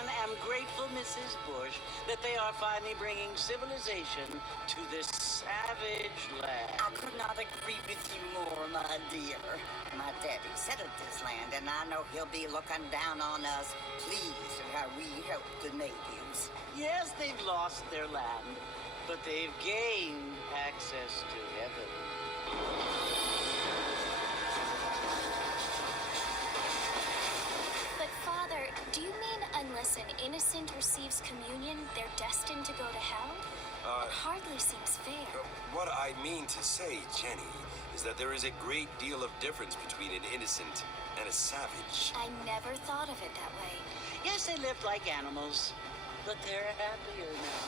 son, am grateful, Mrs. Bush, that they are finally bringing civilization to this savage land. I could not agree with you more, my dear. My daddy settled this land, and I know he'll be looking down on us, pleased at how we help the natives. Yes, they've lost their land, but they've gained access to heaven. But Father, do you mean unless an innocent receives communion, they're destined to go to hell? It hardly seems fair. What I mean to say, Jenny, is that there is a great deal of difference between an innocent and a savage. I never thought of it that way. Yes, they lived like animals, but they're happier now.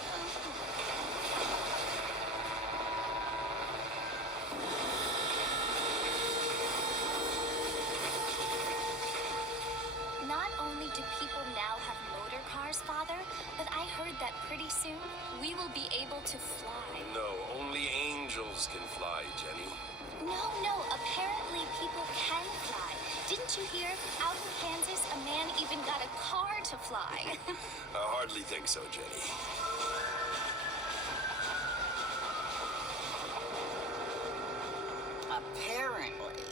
Not only do people now have motor cars, Father, but I heard that pretty soon we will be able to fly. No, only angels can fly, Jenny. No, apparently people can fly. Didn't you hear? Out in Kansas, a man even got a car to fly. I hardly think so, Jenny. Apparently,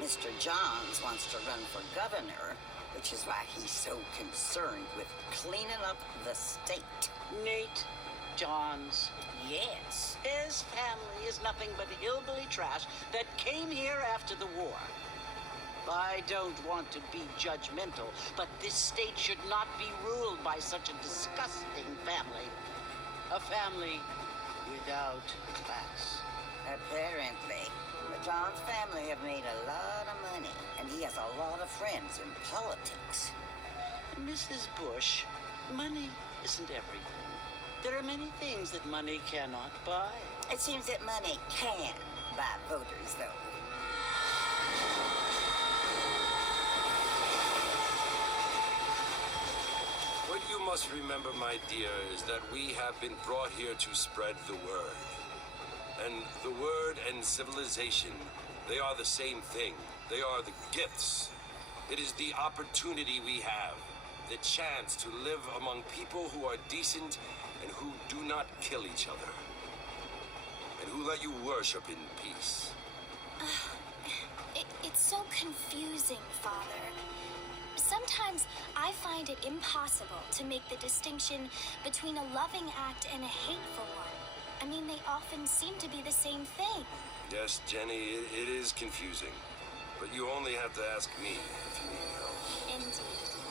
Mr. Johns wants to run for governor, which is why he's so concerned with cleaning up the state. Nate Johns. Yes. His family is nothing but hillbilly trash that came here after the war. I don't want to be judgmental, but this state should not be ruled by such a disgusting family. A family without class. Apparently. The Johns family have made a lot of money, and he has a lot of friends in politics. Mrs. Bush, money isn't everything. There are many things that money cannot buy. It seems that money can buy voters, though. What you must remember, my dear, is that we have been brought here to spread the word. And the word and civilization, they are the same thing. They are the gifts. It is the opportunity we have, the chance to live among people who are decent and who do not kill each other, and who let you worship in peace. It's so confusing, Father. Sometimes I find it impossible to make the distinction between a loving act and a hateful one. I mean, they often seem to be the same thing. Yes, Jenny, it is confusing. But you only have to ask me if you need help. Indeed.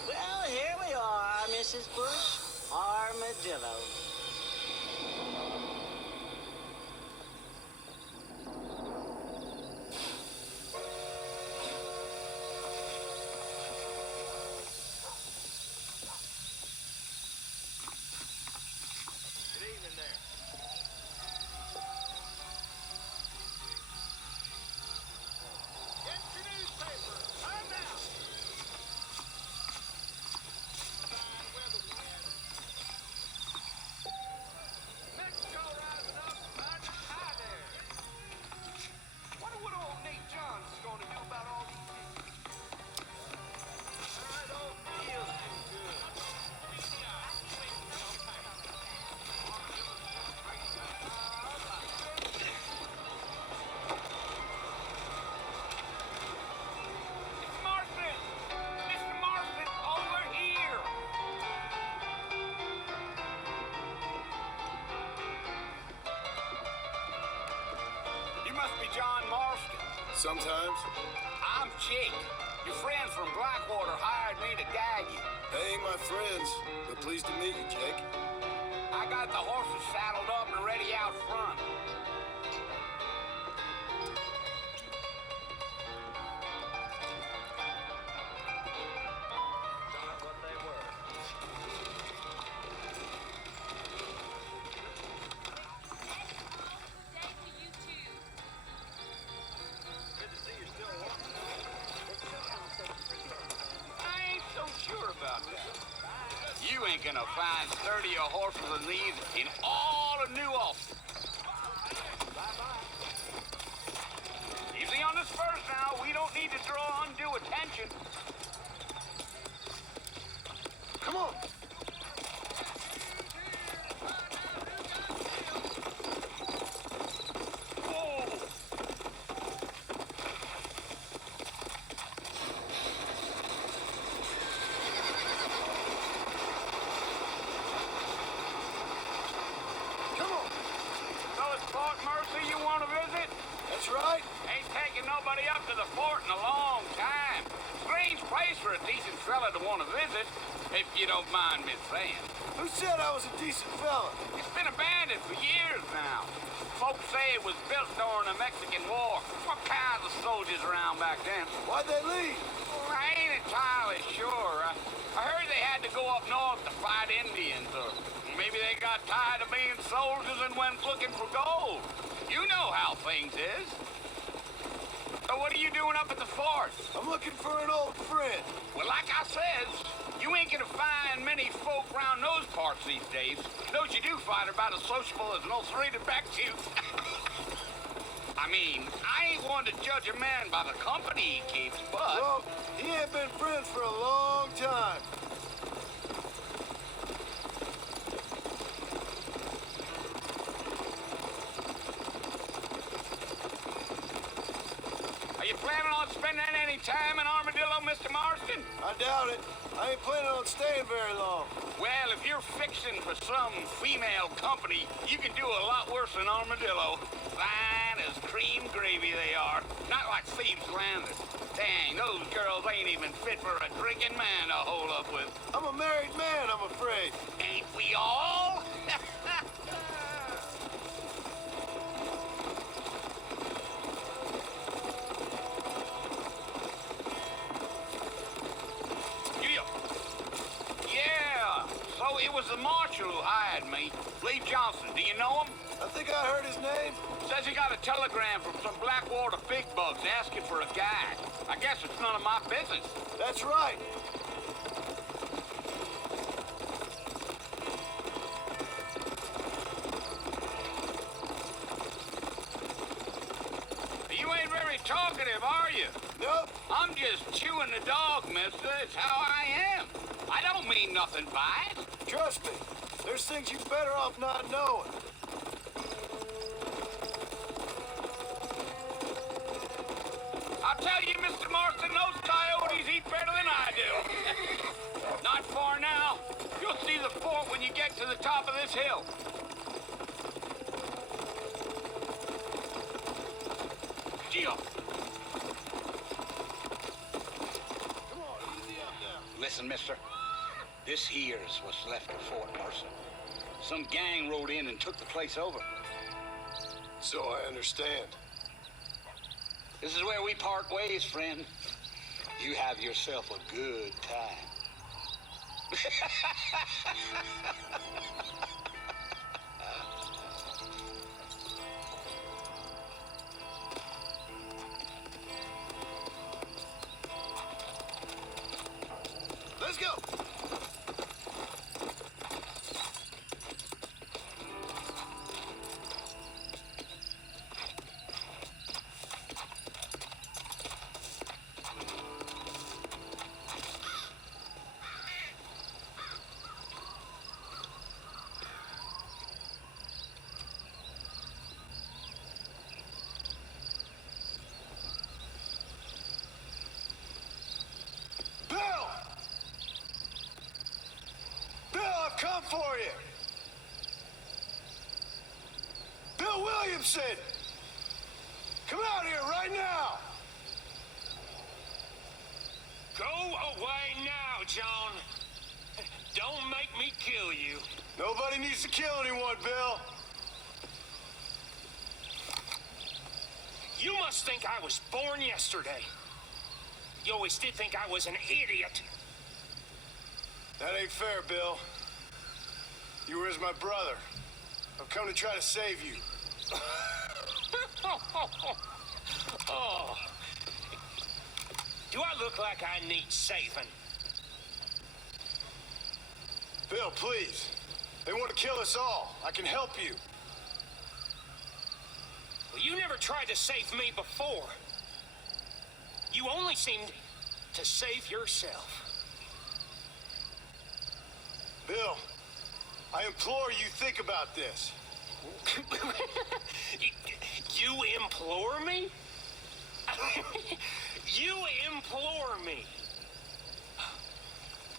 Well, here we are, Mrs. Bush. Armadillo. Sometimes. I'm Jake. Your friends from Blackwater hired me to guide you. They ain't my friends, but pleased to meet you, Jake. I got the horses saddled up and ready out front. You ain't gonna find sturdier horses than these in all of New Austin. Easy on the spurs now. We don't need to draw undue attention. Come on, a decent fella to want to visit, if you don't mind me saying. Who said I was a decent fella? It's been abandoned for years now. Folks say it was built during the Mexican War. What kinds of soldiers around back then? Why'd they leave? Well, I ain't entirely sure. I heard they had to go up north to fight Indians, or maybe they got tired of being soldiers and went looking for gold. You know how things is. So what are you doing up at the fort? I'm looking for an old friend. Well, like I says, you ain't gonna find many folk around those parts these days. Those you do find are about as sociable as an ulcerated back tooth. I mean, I ain't one to judge a man by the company he keeps, but... Well, he ain't been friends for a long time. Are you planning on spending any time in Armadillo, Mr. Marston? I doubt it. I ain't planning on staying very long. Well, if you're fixing for some female company, you can do a lot worse than Armadillo. Fine as cream gravy they are. Not like Thieves Landing. Dang, those girls ain't even fit for a drinking man to hold up with. I'm a married man, I'm afraid. Ain't we all? Yeah, so it was the marshal who hired me. Lee Johnson, do you know him? I think I heard his name. Says he got a telegram from some Blackwater big bugs asking for a guide. I guess it's none of my business. That's right. You ain't very talkative, are you? Nope. I'm just chewing the dog, mister. It's how I am. I don't mean nothing by it. Trust me. There's things you're better off not knowing. I'll tell you, Mr. Marston, those coyotes eat better than I do. Not far now. You'll see the fort when you get to the top of this hill. Gio. Come on, easy up now. Listen, mister. This here's what's left of Fort Mercer. Some gang rode in and took the place over. So I understand. This is where we part ways, friend. You have yourself a good time. Let's go. Come for you. Bill Williamson. Come out here right now. Go away now, John. Don't make me kill you. Nobody needs to kill anyone, Bill. You must think I was born yesterday. You always did think I was an idiot. That ain't fair, Bill. You were as my brother. I've come to try to save you. Oh. Do I look like I need saving? Bill, please. They want to kill us all. I can help you. Well, you never tried to save me before. You only seemed to save yourself. Bill, I implore you, think about this. You implore me? You implore me.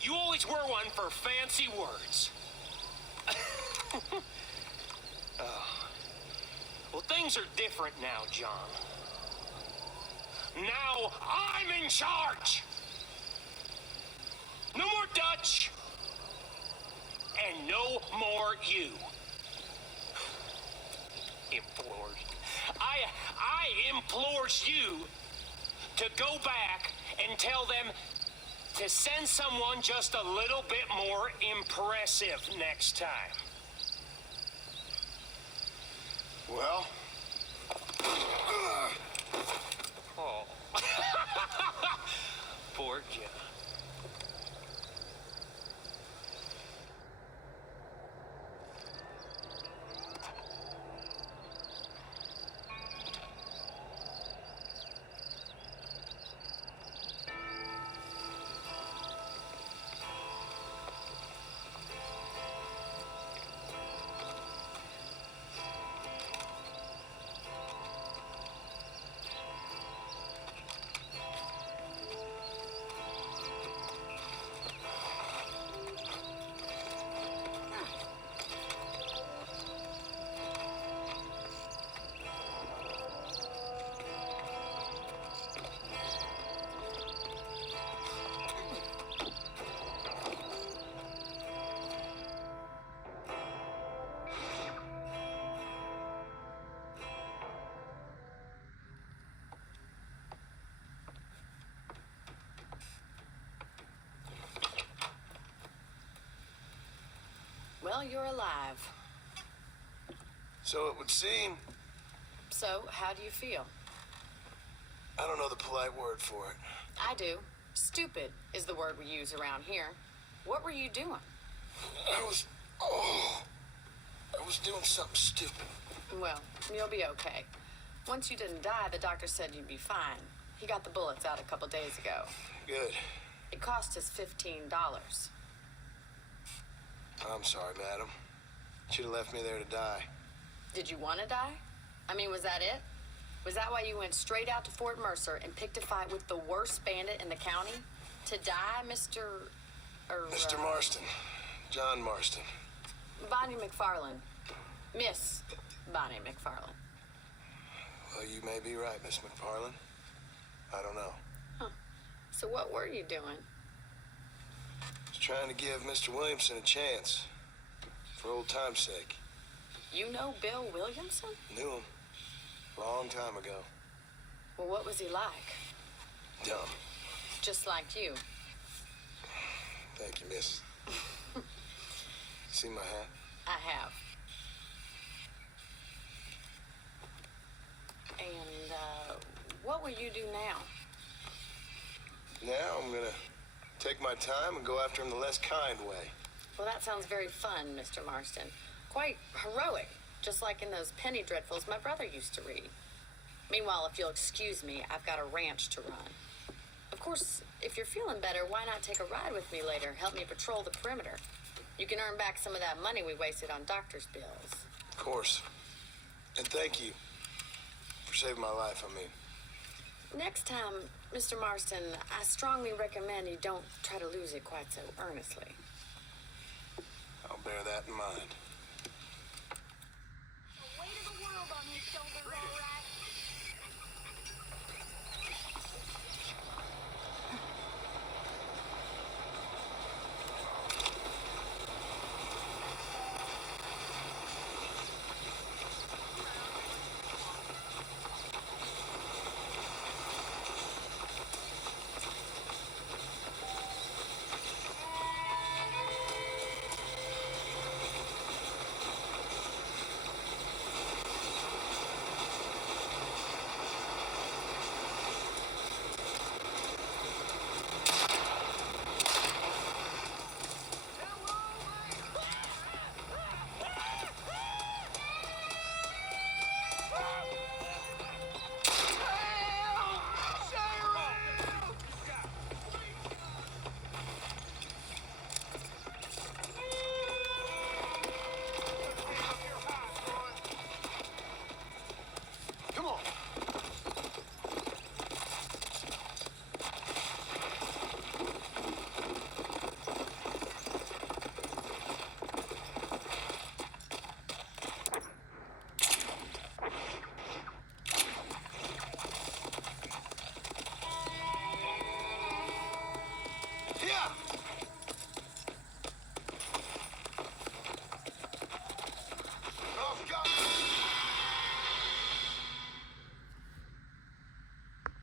You always were one for fancy words. Well, things are different now, John. Now I'm in charge. much. And no more you. Implores. I implores you to go back and tell them to send someone just a little bit more impressive next time. Well? Oh. Poor John. Well, you're alive. So it would seem. So, how do you feel? I don't know the polite word for it. I do. Stupid is the word we use around here. What were you doing? I was doing something stupid. Well, you'll be okay. Once you didn't die, the doctor said you'd be fine. He got the bullets out a couple days ago. Good. It cost us $15. I'm sorry, madam. Should have left me there to die. Did you want to die? I mean, was that it? Was that why you went straight out to Fort Mercer and picked a fight with the worst bandit in the county? To die, Mr. Mr. Marston. John Marston. Bonnie McFarlane. Miss Bonnie McFarlane. Well, you may be right, Miss McFarlane. I don't know. Huh. So what were you doing? I was trying to give Mr. Williamson a chance. For old time's sake. You know Bill Williamson? Knew him. Long time ago. Well, what was he like? Dumb. Just like you. Thank you, miss. See my hat? I have. And, what will you do now? Now I'm gonna take my time and go after him the less kind way. Well, that sounds very fun, Mr. Marston. Quite heroic, just like in those penny dreadfuls my brother used to read. Meanwhile, if you'll excuse me, I've got a ranch to run. Of course, if you're feeling better, why not take a ride with me later? Help me patrol the perimeter. You can earn back some of that money we wasted on doctor's bills. Of course. And thank you for saving my life, I mean. Next time, Mr. Marston, I strongly recommend you don't try to lose it quite so earnestly. I'll bear that in mind.